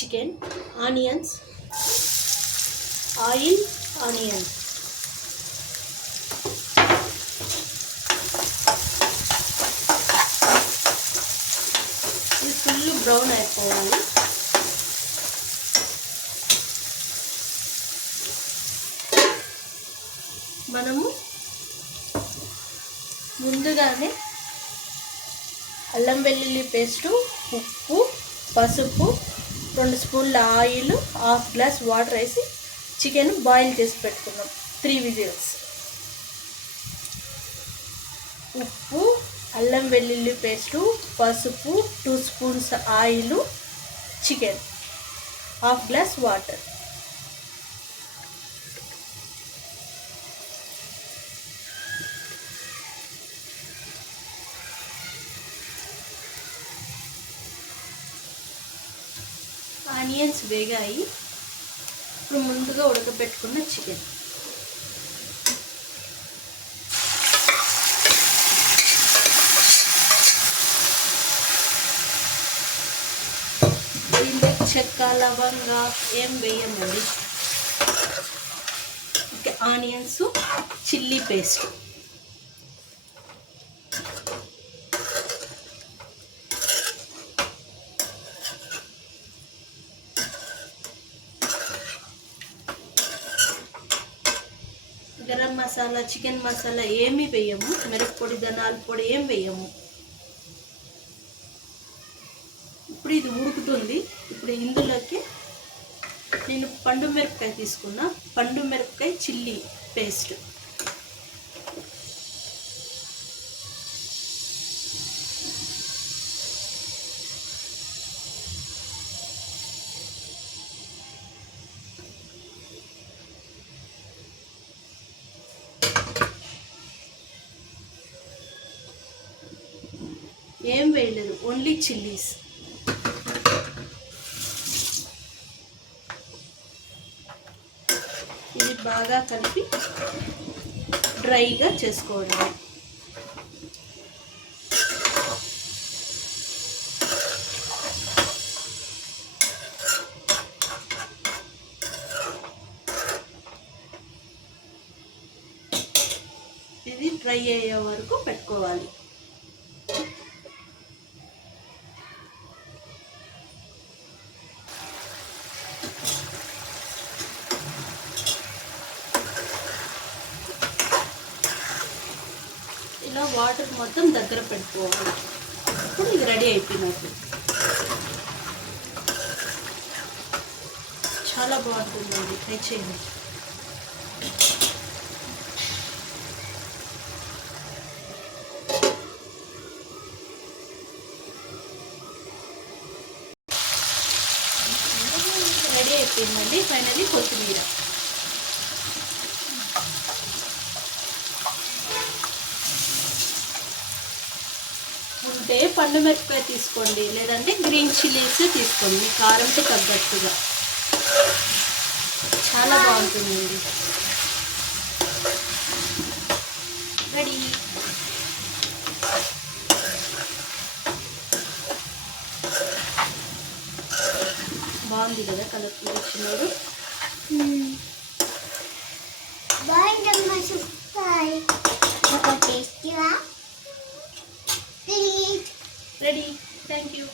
Chicken, onions, oil, onions. ఇది full brown అయిపోవాలి. మనము ముందుగానే అల్లం వెల్లుల్లి పేస్టు, ఉప్పు, పసుపు, 2 స్పూన్ల ఆయిల్, హాఫ్ గ్లాస్ వాటర్ వేసి చికెన్ బాయిల్ చేసి పెట్టుకున్నాం. 3 విజిల్స్. ఉప్పు, అల్లం వెల్లుల్లి పేస్టు, పసుపు, 2 spoons oil, chicken, half glass water. Onions వేగాయి. ఇప్పుడు ముందుగా ఉడకపెట్టుకున్న చికెన్. దీంట్లో చెక్క, లవంగా ఏం వేయమండి. Okay, onions, chilli paste, garam masala, chicken masala ఏమీ వేయము. మిరప్పొడి, ధనియాల పొడి ఏం వేయము. ఇప్పుడు ఇది ఉడుకుతుంది. ఇప్పుడు ఇందులోకి నేను పండు మిరపకాయ తీసుకున్నా. పండు మిరపకాయ చిల్లీ పేస్ట్, ఏం వేయలేదు, ఓన్లీ చిల్లీస్. ఇది బాగా కలిపి డ్రైగా చేసుకోవడం. ఇది డ్రై అయ్యే వరకు పెట్టుకోవాలి. ఇలా వాటర్ మొత్తం దగ్గర పెట్టుకోవాలి. ఇప్పుడు ఇది రెడీ అయిపోయినట్టు. చాలా బాగుంటుందండి, ట్రై చేయండి. రెడీ అయిపోయిందండి. ఫైనల్లీ కొత్తిమీర. ఉంటే పండు మిరపకాయ తీసుకోండి, లేదంటే గ్రీన్ చిల్లీస్ తీసుకోండి, కారంకి తగ్గట్టుగా. చాలా బాగుంటుందండి. రెడీ. బాగుంది కదా కలర్ వచ్చినాడు. రెడీ. Thank you.